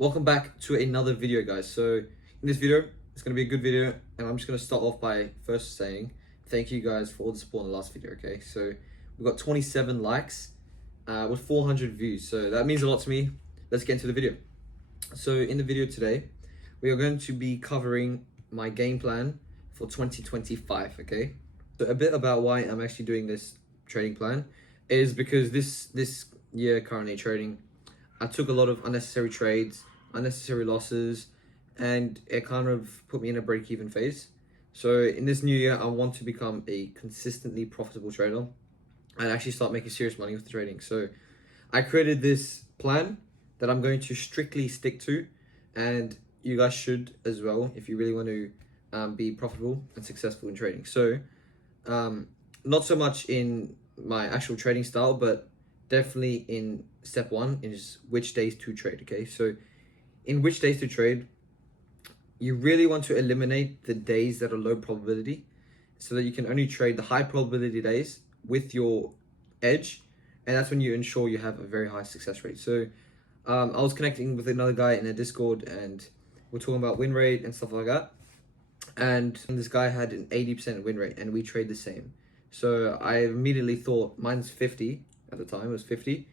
Welcome back to another video, guys. So in this video, it's going to be a good video, and I'm just going to start off by first saying thank you guys for all the support in the last video. Okay, so we've got 27 likes with 400 views, so that means a lot to me. Let's get into the video. So in the video today, we are going to be covering my game plan for 2025. Okay, so a bit about why I'm actually doing this trading plan is because this year currently trading, I took a lot of unnecessary trades, unnecessary losses, and it kind of put me in a break-even phase. So in this new year, I want to become a consistently profitable trader and actually start making serious money with the trading. So I created this plan that I'm going to strictly stick to, and you guys should as well if you really want to be profitable and successful in trading. So not so much in my actual trading style, but definitely in step one is which days to trade. Okay, so in which days to trade, you really want to eliminate the days that are low probability so that you can only trade the high probability days with your edge, and that's when you ensure you have a very high success rate. So I was connecting with another guy in a Discord, and we're talking about win rate and stuff like that, and this guy had an 80% win rate and we trade the same. So I immediately thought, mine's 50 at the time, it was 50.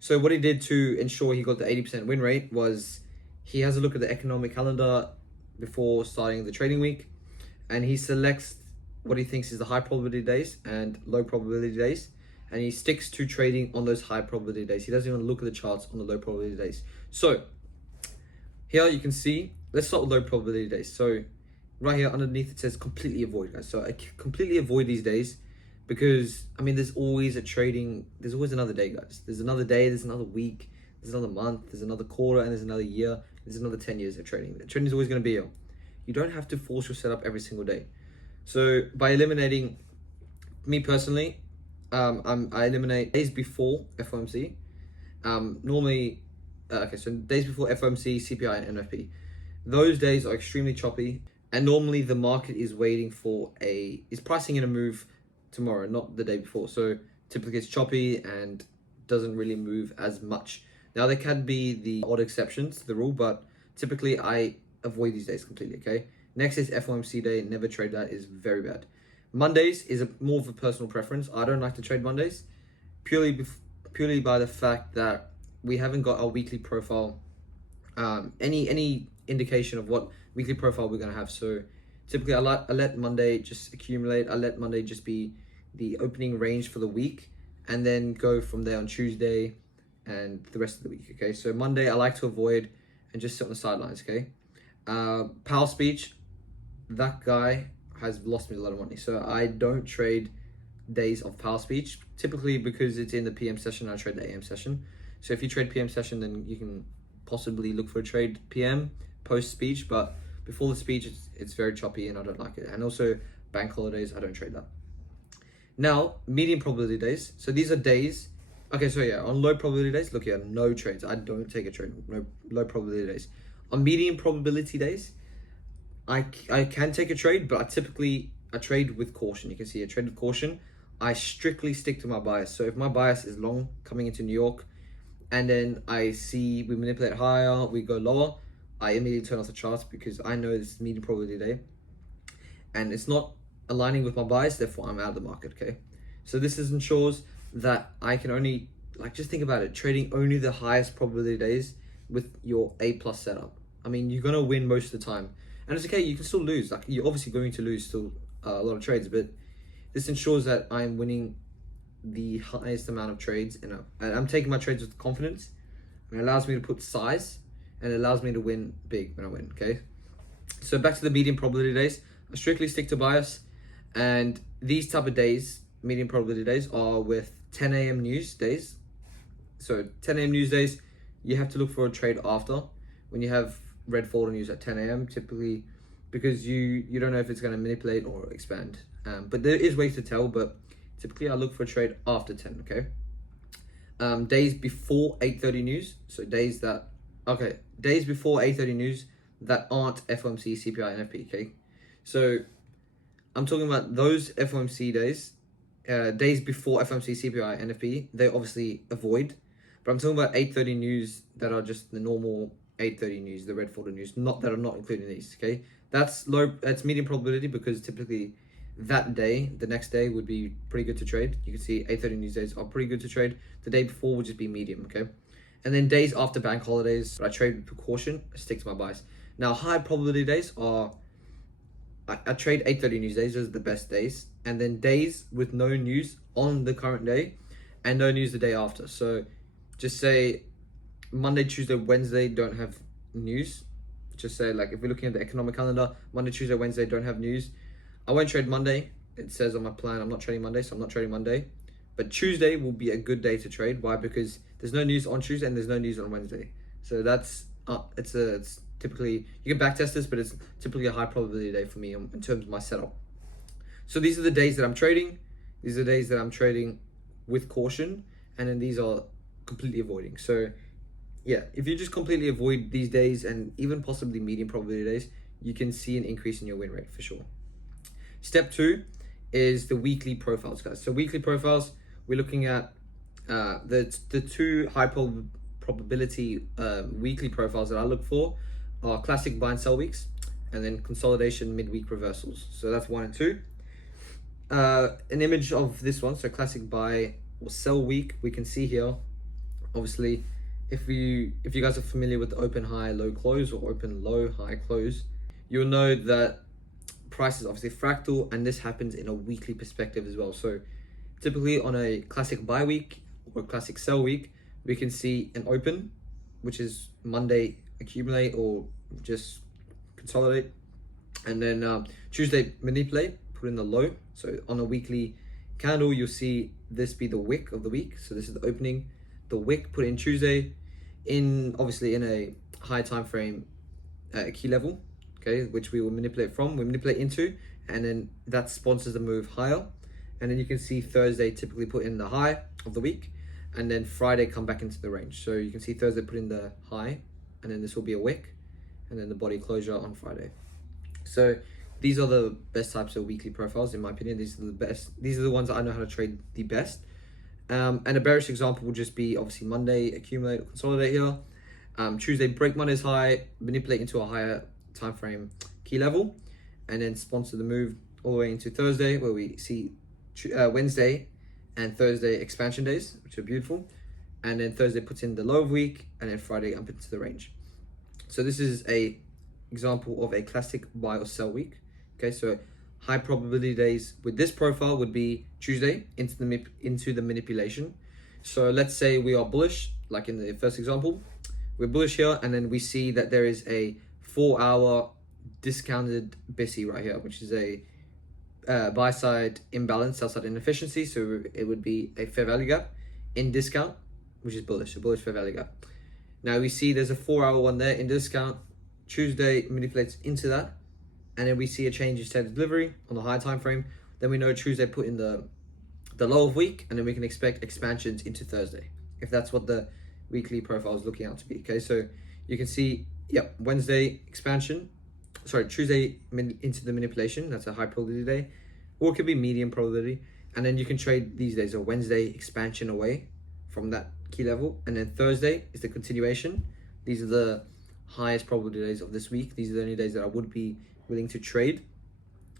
So what he did to ensure he got the 80% win rate was he has a look at the economic calendar before starting the trading week, and he selects what he thinks is the high probability days and low probability days, and he sticks to trading on those high probability days. He doesn't even look at the charts on the low probability days. So here you can see, let's start with low probability days. So right here underneath it says completely avoid, guys. So I completely avoid these days because, I mean, there's always another day, guys. There's another day, there's another week, there's another month, there's another quarter, and there's another year, there's another 10 years of trading. Trading is always going to be here. You don't have to force your setup every single day. So by eliminating, me personally, I eliminate days before FOMC. So days before FOMC, CPI, and NFP. Those days are extremely choppy, and normally the market is pricing in a move tomorrow, not the day before. So typically it's choppy and doesn't really move as much. Now there can be the odd exceptions to the rule, but typically I avoid these days completely. Okay, next is FOMC day. Never trade that, is very bad. Mondays is more of a personal preference. I don't like to trade Mondays purely by the fact that we haven't got our weekly profile, any indication of what weekly profile we're going to have. So typically I let Monday just accumulate. I let Monday just be the opening range for the week, and then go from there on Tuesday and the rest of the week. Okay, so Monday I like to avoid and just sit on the sidelines. Okay, Powell speech, that guy has lost me a lot of money, so I don't trade days of Powell speech typically because it's in the PM session. I trade the AM session. So if you trade PM session, then you can possibly look for a trade PM post speech, but before the speech it's very choppy and I don't like it. And also bank holidays, I don't trade that. Now medium probability days, so these are days, okay, so yeah, on low probability days, look here, no trades. I don't take a trade. No low probability days. On medium probability days, I can take a trade, but I trade with caution. You can see I trade with caution. I strictly stick to my bias. So if my bias is long coming into New York, and then I see we manipulate higher, we go lower, I immediately turn off the charts because I know this is medium probability day and it's not aligning with my bias, therefore I'm out of the market. Okay, so this ensures that I can only, just think about it, trading only the highest probability days with your A+ setup. I mean, you're gonna win most of the time, and it's okay, you can still lose. You're obviously going to lose still a lot of trades, but this ensures that I'm winning the highest amount of trades, and I'm taking my trades with confidence, and it allows me to put size, and it allows me to win big when I win. Okay, so back to the medium probability days, I strictly stick to bias, and these type of days, medium probability days, are with 10 a.m. news days. So 10 a.m. news days, you have to look for a trade after when you have red folder news at 10 a.m. typically, because you don't know if it's going to manipulate or expand. But there is ways to tell, but typically I look for a trade after 10. Okay, days before 8:30 news, so days before 8:30 news that aren't FOMC, CPI, and NFP. Okay, so I'm talking about those FOMC days, days before FOMC, CPI, NFP. They obviously avoid, But I'm talking about 8:30 news that are just the normal 8:30 news, the red folder news, not that are not including these. Okay, that's low. That's medium probability because typically that day, the next day would be pretty good to trade. You can see 8:30 news days are pretty good to trade. The day before would just be medium. Okay, and then days after bank holidays, I trade with precaution. I stick to my bias. Now, high probability days are I trade 8:30 news days. Those are the best days, and then days with no news on the current day, and no news the day after. So, just say Monday, Tuesday, Wednesday don't have news. Just say like if we're looking at the economic calendar, Monday, Tuesday, Wednesday don't have news. I won't trade Monday. It says on my plan I'm not trading Monday, so I'm not trading Monday. But Tuesday will be a good day to trade. Why? Because there's no news on Tuesday and there's no news on Wednesday. So that's it's typically, you can backtest this, but it's typically a high probability day for me in terms of my setup. So these are the days that I'm trading. These are the days that I'm trading with caution, and then these are completely avoiding. So yeah, if you just completely avoid these days and even possibly medium probability days, you can see an increase in your win rate for sure. Step 2 is the weekly profiles, guys. So weekly profiles, we're looking at the two high probability weekly profiles that I look for are classic buy and sell weeks, and then consolidation midweek reversals. So that's 1 and 2. An image of this one, so classic buy or sell week, we can see here. Obviously, if you guys are familiar with the open high low close or open low high close, you'll know that price is obviously fractal, and this happens in a weekly perspective as well. So typically on a classic buy week or classic sell week, we can see an open, which is Monday accumulate or just consolidate, and then Tuesday manipulate, put in the low. So on a weekly candle, you'll see this be the wick of the week. So this is the opening, the wick put in Tuesday, in obviously in a high time frame key level, okay, which we will manipulate from, we manipulate into, and then that sponsors the move higher. And then you can see Thursday typically put in the high of the week, and then Friday come back into the range. So you can see Thursday put in the high, and then this will be a wick, and then the body closure on Friday. So these are the best types of weekly profiles, in my opinion. These are the best. These are the ones that I know how to trade the best. And a bearish example will just be obviously Monday accumulate or consolidate here. Tuesday break Monday's high, manipulate into a higher time frame key level, and then sponsor the move all the way into Thursday, where we see Wednesday and Thursday expansion days, which are beautiful. And then Thursday puts in the low of week, and then Friday up into the range. So this is a example of a classic buy or sell week. Okay, so high probability days with this profile would be Tuesday into the manipulation. So let's say we are bullish, like in the first example, we're bullish here, and then we see that there is a 4-hour discounted BISI right here, which is a buy side imbalance, sell side inefficiency. So it would be a fair value gap in discount, which is bullish, a bullish fair value gap. Now we see there's a 4-hour one there in discount. Tuesday manipulates into that, and then we see a change in standard delivery on the high time frame. Then we know Tuesday put in the low of week, and then we can expect expansions into Thursday, if that's what the weekly profile is looking out to be. Okay, so you can see, yep, Wednesday expansion, sorry, Tuesday into the manipulation, that's a high probability day, or it could be medium probability. And then you can trade these days, a Wednesday expansion away from that key level, and then Thursday is the continuation. These are the highest probability days of this week. These are the only days that I would be willing to trade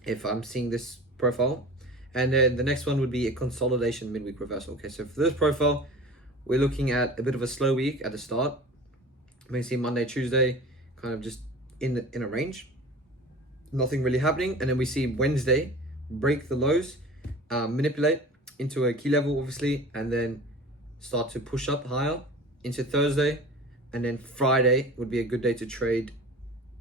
if I'm seeing this profile. And then the next one would be a consolidation midweek reversal. Okay, so for this profile, we're looking at a bit of a slow week at the start. We can see Monday, Tuesday, kind of just in a range, nothing really happening. And then we see Wednesday break the lows, manipulate into a key level, obviously, and then start to push up higher into Thursday. And then Friday would be a good day to trade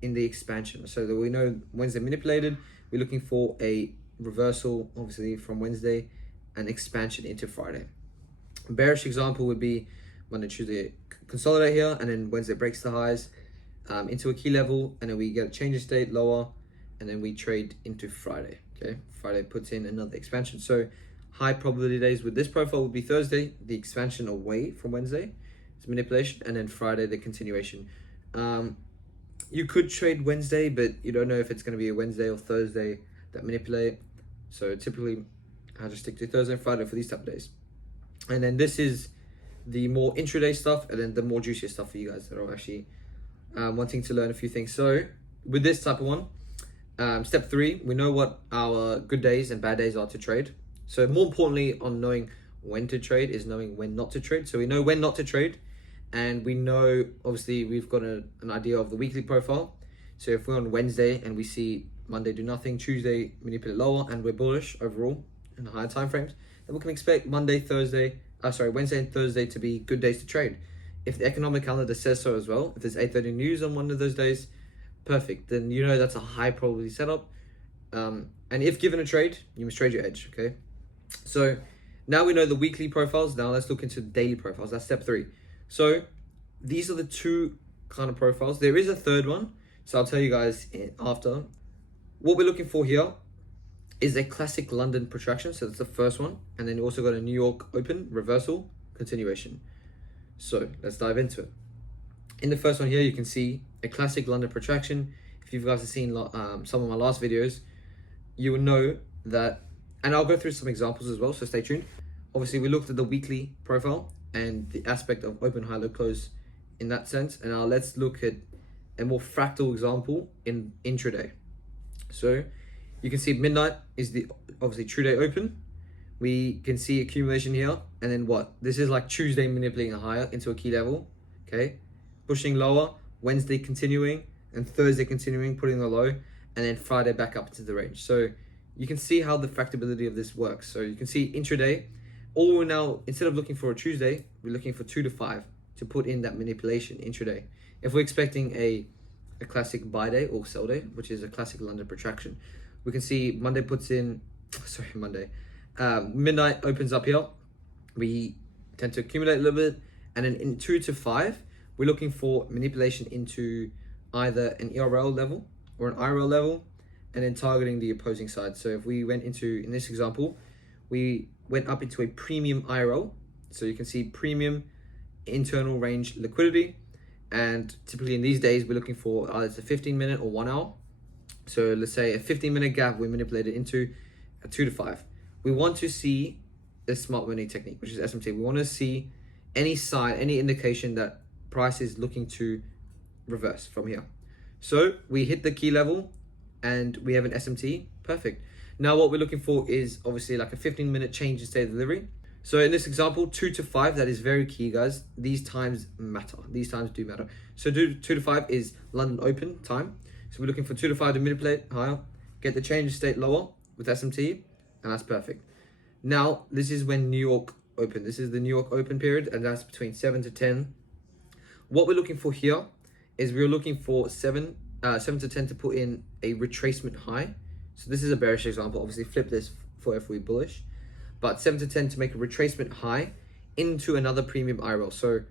in the expansion. So that we know Wednesday manipulated, we're looking for a reversal, obviously, from Wednesday and expansion into Friday. A bearish example would be Monday, Tuesday consolidate here, and then Wednesday breaks the highs into a key level, and then we get a change of state lower, and then we trade into Friday. Okay, Friday puts in another expansion. So high probability days with this profile would be Thursday, the expansion away from Wednesday, it's manipulation, and then Friday, the continuation. You could trade Wednesday, but you don't know if it's going to be a Wednesday or Thursday that manipulate. So typically, I just stick to Thursday and Friday for these type of days. And then this is the more intraday stuff, and then the more juicier stuff for you guys that are actually wanting to learn a few things. So with this type of one, step 3, we know what our good days and bad days are to trade. So more importantly on knowing when to trade is knowing when not to trade. So we know when not to trade, and we know, obviously, we've got an idea of the weekly profile. So if we're on Wednesday and we see Monday do nothing, Tuesday manipulate lower, and we're bullish overall in the higher time frames, then we can expect Wednesday and Thursday to be good days to trade. If the economic calendar says so as well, if there's 8:30 news on one of those days, perfect. Then you know that's a high probability setup. And if given a trade, you must trade your edge, okay? So now we know the weekly profiles. Now let's look into the daily profiles. That's step 3. So these are the 2 kind of profiles. There is a third one, so I'll tell you guys after. What we're looking for here is a classic London protraction. So that's the first one. And then you also got a New York open, reversal, continuation. So let's dive into it. In the first one here, you can see a classic London protraction. If you guys have seen some of my last videos, you will know that, and I'll go through some examples as well, so stay tuned. Obviously, we looked at the weekly profile and the aspect of open, high, low, close in that sense. And now let's look at a more fractal example in intraday. So you can see midnight is the obviously true day open. We can see accumulation here, and then what? This is like Tuesday manipulating a higher into a key level, okay? Pushing lower, Wednesday continuing, and Thursday continuing, putting a low, and then Friday back up to the range. So you can see how the fractability of this works. So you can see intraday, all we're now, instead of looking for a Tuesday, we're looking for 2 to 5 to put in that manipulation intraday. If we're expecting a classic buy day or sell day, which is a classic London protraction, we can see Monday puts in, midnight opens up here. We tend to accumulate a little bit, and then in 2 to 5, we're looking for manipulation into either an ERL level or an IRL level, and then targeting the opposing side. So if we went into, in this example, we went up into a premium IRL. So you can see premium internal range liquidity. And typically in these days, we're looking for either it's a 15-minute or 1 hour. So let's say a 15-minute gap we manipulated into a 2 to 5. We want to see the smart money technique, which is SMT. We want to see any sign, any indication that price is looking to reverse from here. So we hit the key level and we have an SMT, perfect. Now what we're looking for is obviously like a 15-minute change in state of delivery. So in this example, 2 to 5, that is very key, guys. These times matter. These times do matter. So 2 to 5 is London open time. So we're looking for 2 to 5 to manipulate higher, get the change of state lower with SMT, and that's perfect. Now, this is when New York open. This is the New York open period, and that's between 7 to 10. What we're looking for here is we're looking for 7 to 10 to put in a retracement high. So this is a bearish example. Obviously, flip this for if we're bullish. But 7 to 10 to make a retracement high into another premium IRL. So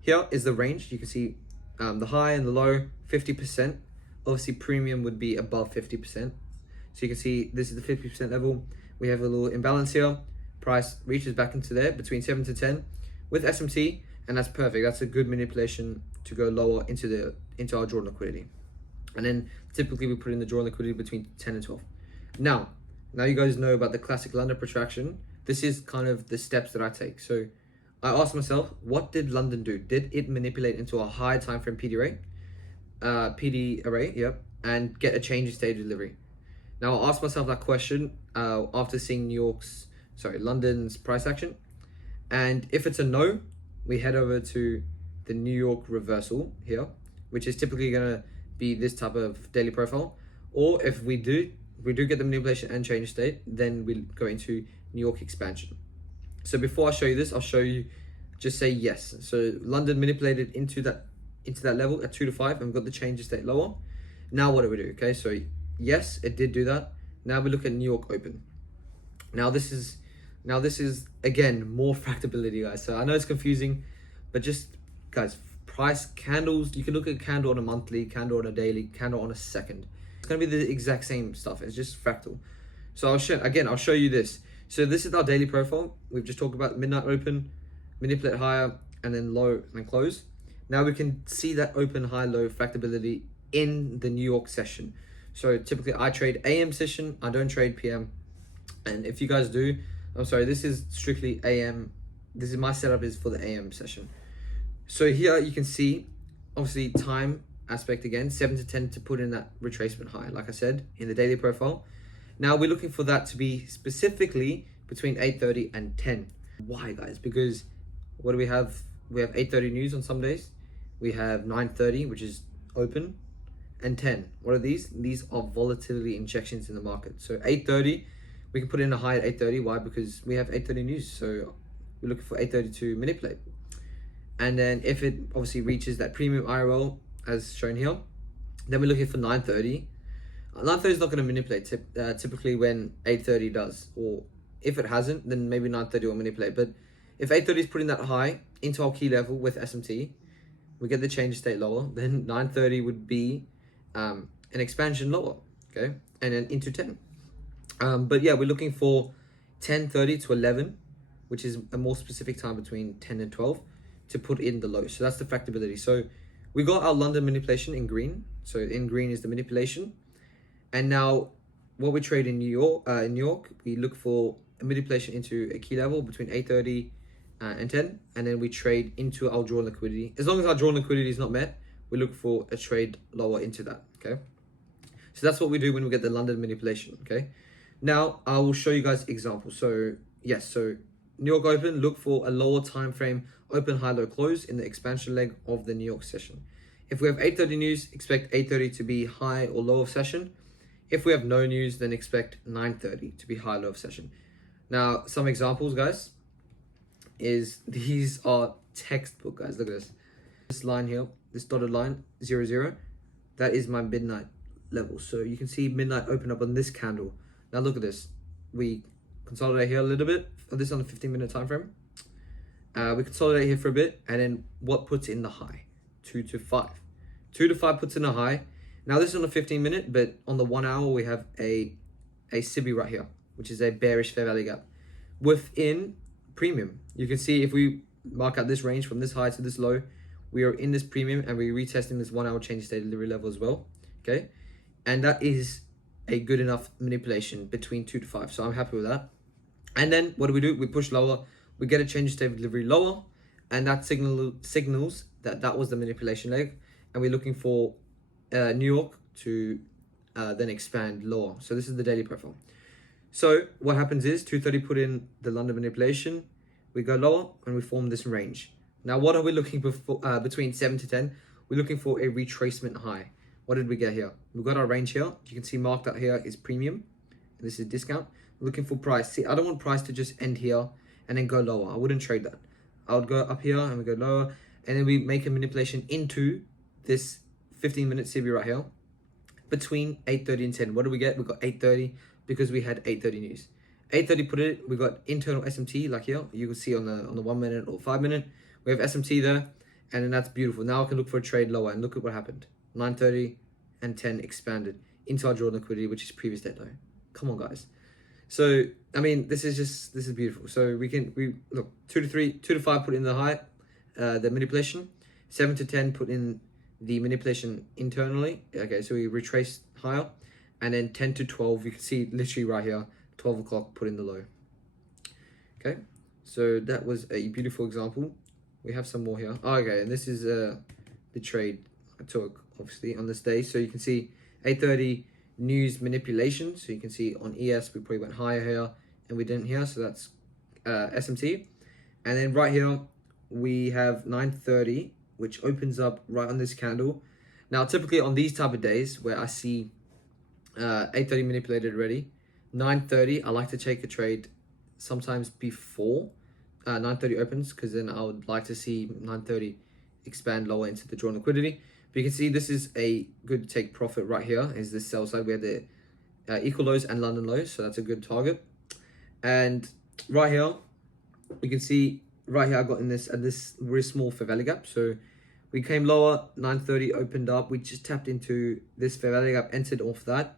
here is the range. You can see the high and the low, 50%. Obviously, premium would be above 50%. So you can see this is the 50% level. We have a little imbalance here. Price reaches back into there between 7 to 10 with SMT, and that's perfect. That's a good manipulation to go lower into our drawn liquidity. And then typically we put in the drawn liquidity between 10 and 12. Now you guys know about the classic London protraction. This is kind of the steps that I take. So I asked myself, what did London do? Did it manipulate into a high time frame PD array, yep, and get a change in state of delivery? Now I asked myself that question after seeing London's price action. And if it's a no, we head over to the New York reversal here, which is typically gonna be this type of daily profile. Or if we do get the manipulation and change state, then we'll go into New York expansion. So before I show you this, I'll show you, just say yes. So London manipulated into that level at 2 to 5, and we've got the change of state lower. Now what do we do? Okay, so yes, it did do that. Now we look at New York open. Now this is again more fractability, guys. So I know it's confusing, but just guys, price candles, you can look at a candle on a monthly, candle on a daily, candle on a second. It's gonna be the exact same stuff. It's just fractal. So I'll show you this. So this is our daily profile. We've just talked about midnight open, manipulate higher, and then low and close. Now we can see that open, high, low fractability in the New York session. So typically I trade AM session, I don't trade PM. And if you guys do, I'm sorry, this is strictly AM This is my setup is for the AM session. So here you can see, obviously time aspect again, 7 to 10 to put in that retracement high, like I said, in the daily profile. Now we're looking for that to be specifically between 8:30 and 10. Why, guys? Because what do we have? We have 8:30 news on some days. We have 9:30, which is open, and 10. What are these? These are volatility injections in the market. So 8:30, we can put in a high at 8:30. Why? Because we have 8:30 news. So we're looking for 8:30 to manipulate. And then if it obviously reaches that premium IRL as shown here, then we're looking for 9:30. 9:30 is not going to manipulate typically when 8:30 does, or if it hasn't, then maybe 9:30 will manipulate. But if 8:30 is putting that high into our key level with SMT, we get the change state lower, then 9:30 would be an expansion lower, okay, and then into 10. But yeah, we're looking for 10:30 to 11, which is a more specific time between 10 and 12 to put in the low. So that's the fractability. So we got our London manipulation in green. So in green is the manipulation. And now what we trade in New York, we look for a manipulation into a key level between 8:30 and 10. And then we trade into our drawn liquidity. As long as our drawn liquidity is not met, we look for a trade lower into that, okay? So that's what we do when we get the London manipulation, okay? Now I will show you guys examples. So yes, so New York Open, look for a lower time frame open, high, low, close in the expansion leg of the New York session. If we have 8:30 news, expect 8:30 to be high or low of session. If we have no news, then expect 9:30 to be high, low of session. Now, some examples, guys, is these are textbook, guys. Look at this. This line here, this dotted line, 0, 0, that is my midnight level. So you can see midnight open up on this candle. Now look at this. We consolidate here a little bit. This is on a 15-minute time frame. We consolidate here for a bit, and then what puts in the high? 2 to 5. 2 to 5 puts in a high. Now this is on a 15-minute, but on the 1 hour we have a SIBI right here, which is a bearish fair value gap within premium. You can see if we mark out this range from this high to this low, we are in this premium and we're retesting this 1 hour change state delivery level as well. Okay, and that is a good enough manipulation between 2 to 5. So I'm happy with that. And then what do? We push lower. We get a change state delivery lower, and that signals that was the manipulation leg, and we're looking for New York to then expand lower. So this is the daily profile. So what happens is 2:30 put in the London manipulation, we go lower and we form this range. Now what are we looking for between 7 to 10? We're looking for a retracement high. What did we get here? We've got our range here. You can see marked out here is premium, and this is discount. We're looking for price. See, I don't want price to just end here and then go lower. I wouldn't trade that. I would go up here and we go lower, and then we make a manipulation into this 15-minute SIBI right here between 8:30 and 10. What do we get? We got 8:30 because we had 8:30 news. 8:30 put it. We got internal SMT like here. You can see on the 1 minute or 5 minute. We have SMT there, and then that's beautiful. Now I can look for a trade lower, and look at what happened. 9:30 and 10 expanded into our drawn liquidity, which is previous dead low. Come on, guys. So I mean, this is beautiful. So we look 2 to 5 put in the high, the manipulation. 7 to 10 put in the manipulation internally. Okay, so we retrace higher, and then 10 to 12 you can see literally right here, 12 o'clock put in the low. Okay, so that was a beautiful example. We have some more here. Oh, okay, and this is the trade I took obviously on this day. So you can see 8:30 news manipulation. So you can see on ES we probably went higher here and we didn't here, so that's SMT. And then right here we have 9:30, which opens up right on this candle. Now typically on these type of days where I see 8:30 manipulated already, 9:30 I like to take a trade sometimes before 9:30 opens, because then I would like to see 9:30 expand lower into the drawn liquidity. But you can see this is a good take profit right here. Is this sell side? We have the equal lows and London lows, so that's a good target. And right here, you can see right here I got in this very small fair value gap. So we came lower, 9:30 opened up. We just tapped into this fair value gap, entered off that,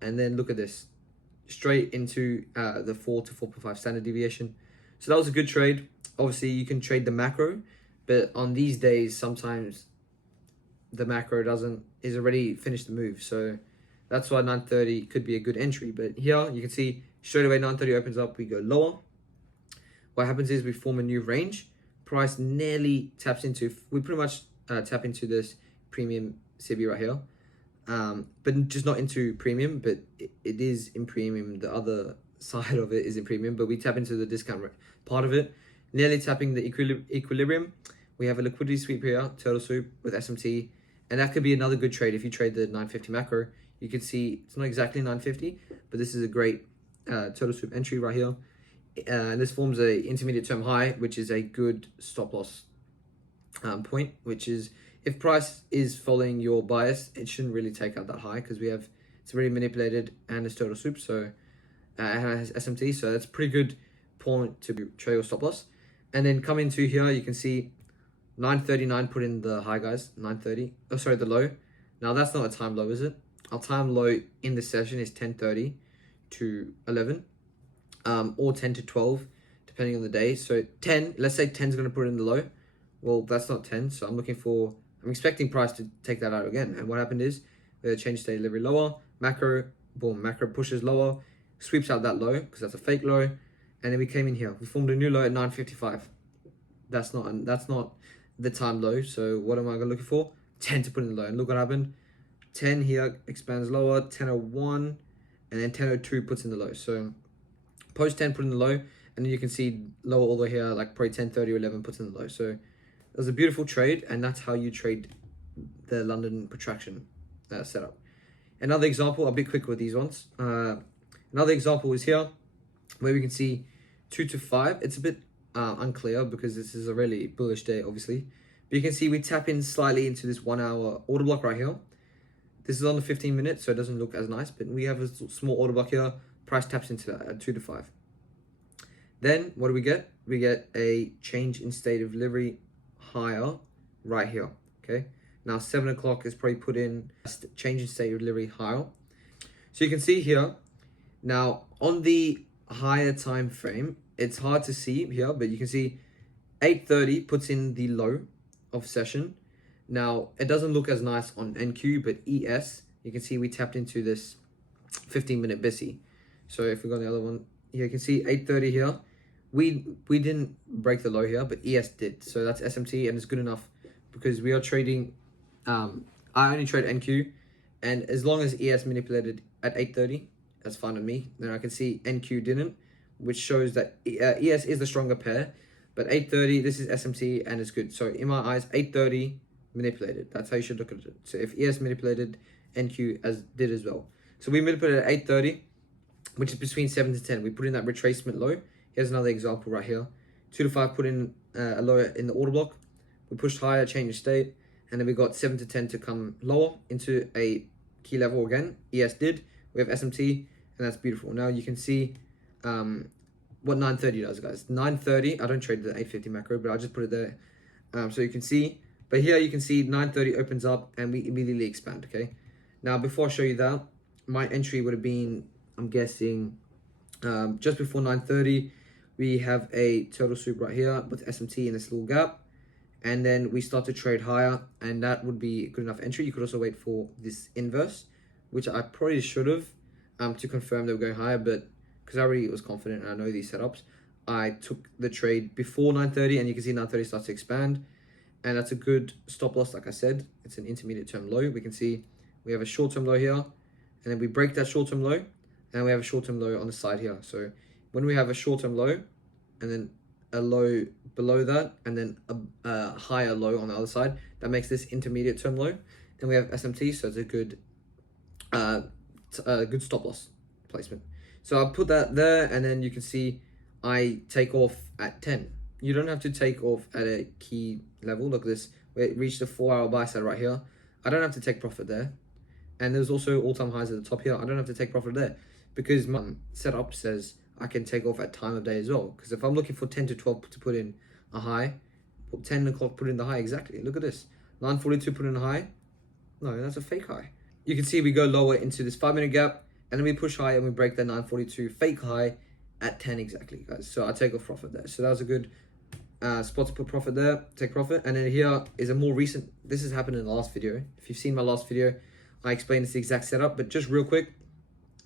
and then look at this, straight into the 4 to 4.5 standard deviation. So that was a good trade. Obviously, you can trade the macro, but on these days, sometimes the macro is already finished the move. So that's why 9:30 could be a good entry. But here you can see straight away 9:30 opens up, we go lower. what happens is we form a new range. Price nearly taps into, we pretty much tap into this premium CB right here. But just not into premium, but it is in premium. The other side of it is in premium, but we tap into the discount part of it, nearly tapping the equilibrium. We have a liquidity sweep here, turtle soup with SMT, and that could be another good trade if you trade the 950 macro. You can see it's not exactly 950, but this is a great turtle soup entry right here. And this forms a intermediate term high, which is a good stop loss point, which is if price is following your bias, it shouldn't really take out that high because it's already manipulated and it's turtle soup, so it has SMT, so that's a pretty good point to trade your stop loss. And then come into here, you can see 939 put in the high, guys. 930. Oh, sorry, the low. Now that's not a time low, is it? Our time low in the session is 10:30 to 11, or 10 to 12, depending on the day. So 10, let's say 10 is going to put in the low. Well, that's not 10, so I'm expecting price to take that out again. And what happened is the change state delivery lower, macro, boom, macro pushes lower, sweeps out that low because that's a fake low, and then we came in here. We formed a new low at 955. That's not the time low. So what am I looking for? 10 to put in the low, and look what happened. 10 here expands lower, 1001, and then 1002 puts in the low. So post 10 put in the low, and then you can see lower all the way here, like probably 1030 or 11 puts in the low. So it was a beautiful trade, and that's how you trade the London protraction setup. Another example, I'll be quick with these ones. Another example is here, where we can see 2 to 5. It's a bit unclear because this is a really bullish day, obviously. But you can see we tap in slightly into this 1 hour order block right here. This is on the 15 minutes, so it doesn't look as nice, but we have a small order block here. Price taps into that at 2 to 5. Then what do we get? We get a change in state of delivery higher right here. Okay. Now 7 o'clock is probably put in change in state of delivery higher. So you can see here. Now on the higher time frame, it's hard to see here, but you can see 8:30 puts in the low of session. Now it doesn't look as nice on NQ, but ES, you can see we tapped into this 15-minute BISI. So if we go on the other one, here you can see 8:30 here. We didn't break the low here, but ES did. So that's SMT, and it's good enough because we are trading. I only trade NQ, and as long as ES manipulated at 8:30, that's fine with me. Then I can see NQ didn't, which shows that ES is the stronger pair. But 8:30, this is SMT, and it's good. So in my eyes, 8:30 manipulated. That's how you should look at it. So if ES manipulated, NQ did as well. So we manipulated at 8:30, which is between 7 to 10. We put in that retracement low. Here's another example right here. 2 to 5 put in a low in the order block. We pushed higher, changed state, and then we got 7 to 10 to come lower into a key level again. ES did. We have SMT, and that's beautiful. Now you can see what 930 does, guys. 930, I don't trade the 850 macro, but I'll just put it there so you can see. But here you can see 930 opens up, and we immediately expand, okay? Now, before I show you that, my entry would have been, I'm guessing, just before 930, we have a turtle soup right here with SMT in this little gap. And then we start to trade higher, and that would be a good enough entry. You could also wait for this inverse, which I probably should have to confirm that we're going higher, but because I already was confident and I know these setups, I took the trade before 930, and you can see 930 starts to expand. And that's a good stop loss, like I said. It's an intermediate term low. We can see we have a short-term low here, and then we break that short-term low, and we have a short-term low on the side here. So when we have a short-term low, and then a low below that, and then a higher low on the other side, that makes this intermediate term low. Then we have SMT, so it's a good good stop loss placement. So I'll put that there, and then you can see I take off at 10. You don't have to take off at a key level. Look at this. We reached the 4-hour buy side right here. I don't have to take profit there. And there's also all-time highs at the top here. I don't have to take profit there because my setup says I can take off at time of day as well. Because if I'm looking for 10 to 12 to put in a high, 10 o'clock put in the high exactly. Look at this. 942 put in a high. No, that's a fake high. You can see we go lower into this 5-minute gap, and then we push high and we break that 942 fake high at 10 exactly, guys. So I take off profit there. So that was a good spot to put profit there, take profit. And then here is a more recent, this has happened in the last video. If you've seen my last video, I explained this exact setup, but just real quick,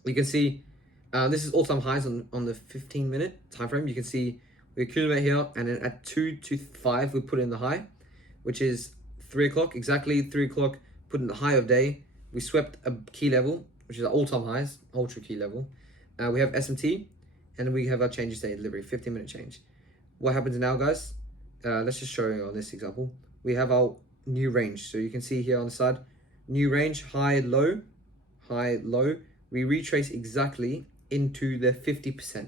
you can see this is all-time highs on the 15-minute time frame. You can see We accumulate here, and then at 2 to 5, we put in the high, which is 3 o'clock, exactly 3 o'clock, put in the high of day. We swept a key level, which is our all-time highs, ultra key level. We have SMT, and then we have our change of state delivery, 15-minute change. What happens now, guys? Let's just show you on this example. We have our new range. So you can see here on the side, new range, high, low, high, low. We retrace exactly into the 50%,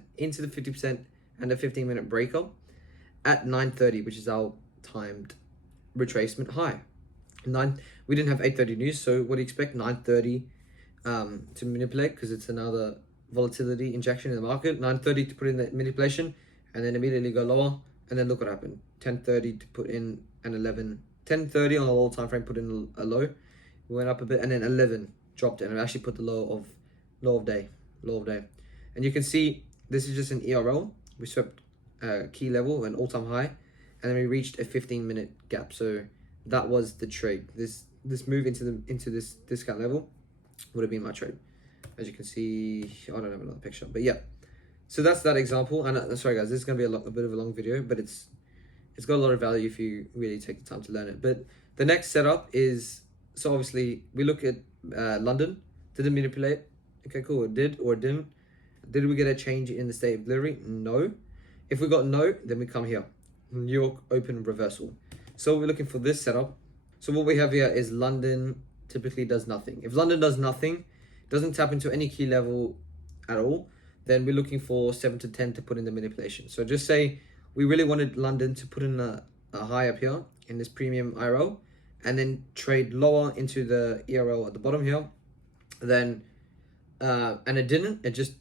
and the 15-minute breaker at 9:30, which is our timed retracement high. We didn't have 8:30 news, so what do you expect? 9:30 to manipulate, because it's another volatility injection in the market. 9:30 to put in the manipulation, and then immediately go lower. And then look what happened. 10:30 to put in an 11. 10:30 on a low time frame, put in a low. We went up a bit, and then 11 dropped it, and I actually put the low of day. And you can see this is just an ERL. We swept key level, an all-time high, and then we reached a 15-minute gap. So that was the trade. This move into this discount level would have been my trade. As you can see, I don't have another picture, but yeah. So that's that example. And sorry guys, this is gonna be a bit of a long video, but it's got a lot of value if you really take the time to learn it. But the next setup is, so obviously we look at London. Did it manipulate? Okay, cool. It did or it didn't. Did we get a change in the state of delivery? No. If we got no, then we come here. New York open reversal. So we're looking for this setup. So what we have here is London typically does nothing. If London does nothing, doesn't tap into any key level at all, then we're looking for 7 to 10 to put in the manipulation. So just say we really wanted London to put in a high up here in this premium IRL, and then trade lower into the ERL at the bottom here. Then, and it didn't, it just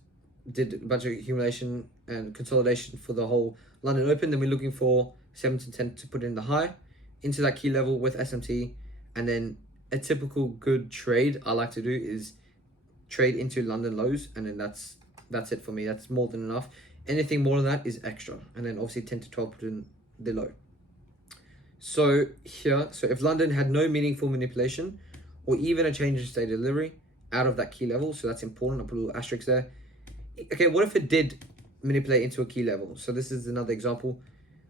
did a bunch of accumulation and consolidation for the whole London Open. Then we're looking for 7 to 10 to put in the high into that key level with SMT. And then a typical good trade I like to do is trade into London lows, and then that's it for me. That's more than enough. Anything more than that is extra. And then obviously 10 to 12 put in the low. So here, so if London had no meaningful manipulation or even a change in state delivery out of that key level, so that's important, I'll put a little asterisk there. Okay, what if it did manipulate into a key level? So this is another example.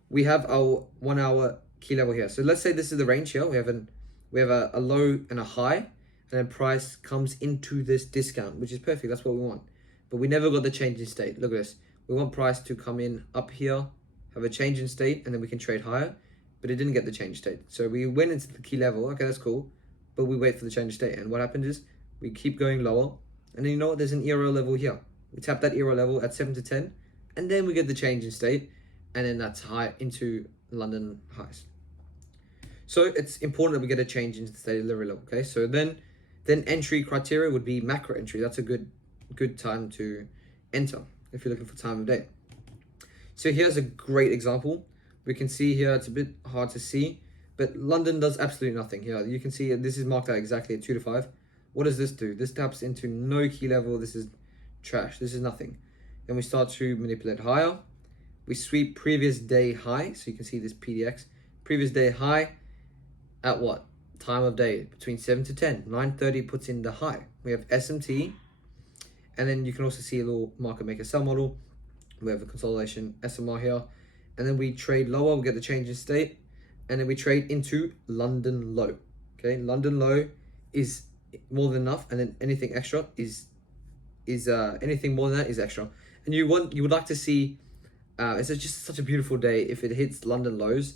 We have our 1 hour key level here. So let's say this is the range here. We have a low and a high, and then price comes into this discount, which is perfect. That's what we want. But we never got the change in state. Look at this. We want price to come in up here, have a change in state, and then we can trade higher. But it didn't get the change state. So we went into the key level. Okay, that's cool. But we wait for the change state. And what happened is we keep going lower. And then you know what? There's an ERO level here. We tap that ERO level at 7 to 10. And then we get the change in state. And then that's high into London highs. So it's important that we get a change into the state delivery level. Okay, so then entry criteria would be macro entry. That's a good time to enter if you're looking for time of day. So here's a great example. We can see here, it's a bit hard to see, but London does absolutely nothing here. You can see this is marked out exactly at 2 to 5. What does this do? This taps into no key level. This is trash. This is nothing. Then we start to manipulate higher. We sweep previous day high. So you can see this PDX. Previous day high at what? Time of day, between 7 to 10. 9:30 puts in the high. We have SMT. And then you can also see a little market maker sell model. We have a consolidation SMR here. And then we trade lower, we get the change in state. And then we trade into London low. Okay, London low is more than enough. And then anything extra is anything more than that is extra. And you would like to see, it's just such a beautiful day if it hits London lows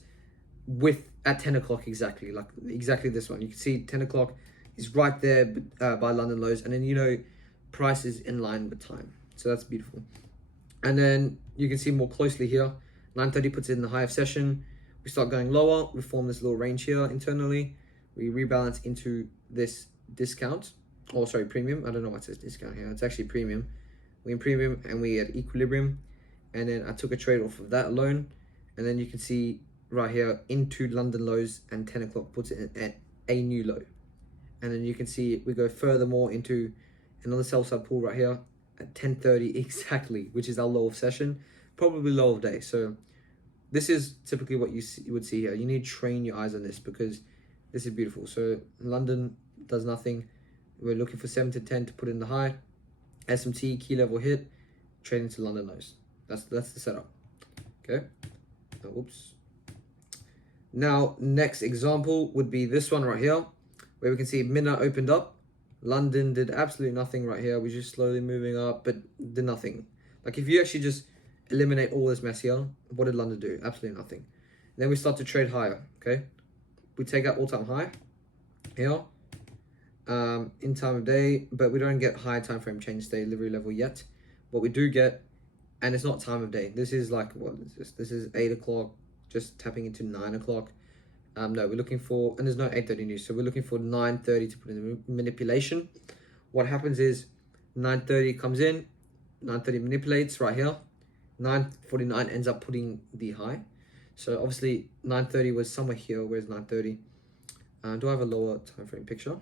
at 10 o'clock exactly, like exactly this one. You can see 10 o'clock is right there by London lows. And then, you know, price is in line with time. So that's beautiful. And then you can see more closely here, 9:30 puts in the high of session. We start going lower. We form this little range here internally. We rebalance into this discount, or sorry, premium. I don't know what says discount here. It's actually premium. We in premium and we at equilibrium. And then I took a trade off of that alone. And then you can see right here into London lows, and 10 o'clock puts it at a new low. And then you can see we go furthermore into another sell side pull right here at 10:30 exactly, which is our low of session, probably low of day. So this is typically what you would see here. You need to train your eyes on this because this is beautiful. So London does nothing. We're looking for 7 to 10 to put in the high. SMT key level hit, trading to London lows. That's the setup. Okay. Oops. Now, next example would be this one right here, where we can see midnight opened up. London did absolutely nothing right here. We're just slowly moving up, but did nothing. Like if you actually just eliminate all this mess here, what did London do? Absolutely nothing. Then we start to trade higher, okay? We take out all-time high here in time of day, but we don't get high time frame change day delivery level yet. What we do get, and it's not time of day. This is like, what is this? This is 8 o'clock, just tapping into 9 o'clock. No, we're looking for, and there's no 8:30 news, so we're looking for 9:30 to put in the manipulation. What happens is 9:30 comes in, 9:30 manipulates right here, 9:49 ends up putting the high. So obviously 9:30 was somewhere here. Where's 9:30? Do I have a lower time frame picture?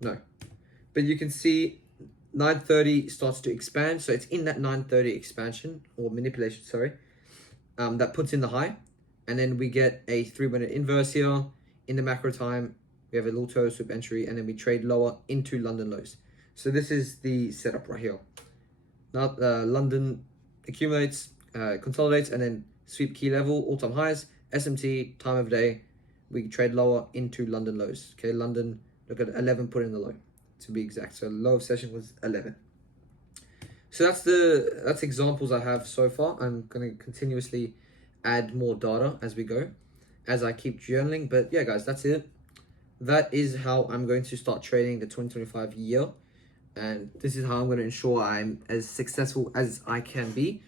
No, but you can see 9:30 starts to expand. So it's in that 9:30 expansion or manipulation, sorry, that puts in the high. And then we get a 3-minute inverse here. In the macro time, we have a little turtle sweep entry, and then we trade lower into London lows. So this is the setup right here. Now London accumulates, consolidates, and then sweep key level, all-time highs, SMT, time of day. We trade lower into London lows. Okay, London, look at 11, put in the low, to be exact. So low of session was 11. So that's examples I have so far. I'm going to continuously add more data as we go, as I keep journaling. But yeah, guys, that's it. That is how I'm going to start trading the 2025 year. And this is how I'm going to ensure I'm as successful as I can be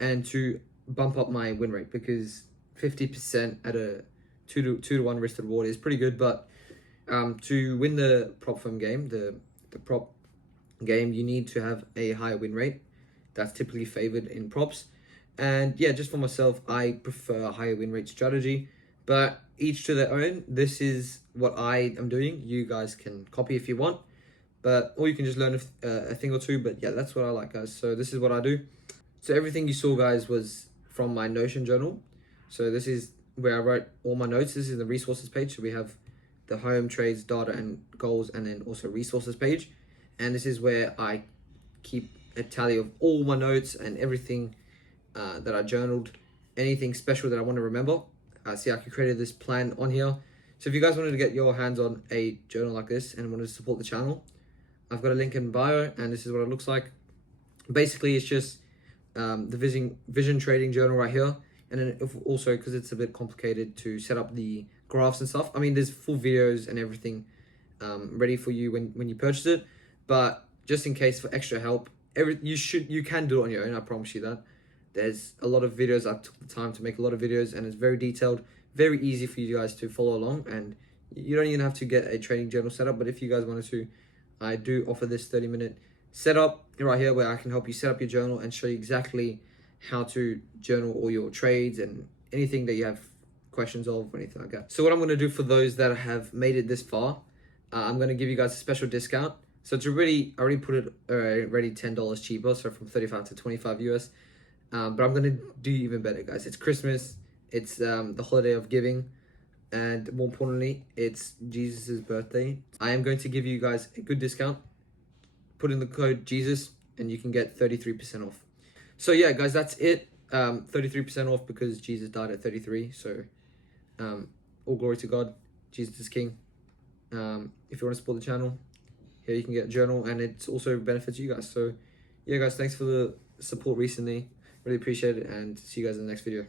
and to bump up my win rate, because 50% at a 2 to 1 risk to reward is pretty good. But to win the prop firm game, the prop game, you need to have a higher win rate. That's typically favored in props. And yeah, just for myself, I prefer a higher win rate strategy, but each to their own. This is what I am doing. You guys can copy if you want, but or you can just learn a thing or two. But yeah, that's what I like, guys. So this is what I do. So everything you saw, guys, was from my Notion journal. So this is where I wrote all my notes. This is the resources page. So we have the home, trades, data, and goals, and then also resources page. And this is where I keep a tally of all my notes and everything that I journaled, anything special that I want to remember. See, I created this plan on here. So if you guys wanted to get your hands on a journal like this and wanted to support the channel, I've got a link in bio, and this is what it looks like. Basically, it's just the vision trading journal right here. And then also, because it's a bit complicated to set up the graphs and stuff, I mean, there's full videos and everything ready for you when you purchase it. But just in case, for extra help, you can do it on your own, I promise you that. There's a lot of videos. I took the time to make a lot of videos, and it's very detailed, very easy for you guys to follow along, and you don't even have to get a trading journal setup. But if you guys wanted to, I do offer this 30-minute setup right here where I can help you set up your journal and show you exactly how to journal all your trades and anything that you have questions of or anything like that. So what I'm going to do for those that have made it this far, I'm going to give you guys a special discount. So it's I already put it already $10 cheaper, so from 35 to 25 US. But I'm gonna do even better, guys. It's Christmas, it's the holiday of giving, and more importantly, it's Jesus' birthday. I am going to give you guys a good discount. Put in the code Jesus and you can get 33% off. So yeah, guys, that's it. 33% off because Jesus died at 33. So all glory to God. Jesus is King. If you want to support the channel, here you can get a journal, and it also benefits you guys. So yeah, guys, thanks for the support recently. Really appreciate it, and see you guys in the next video.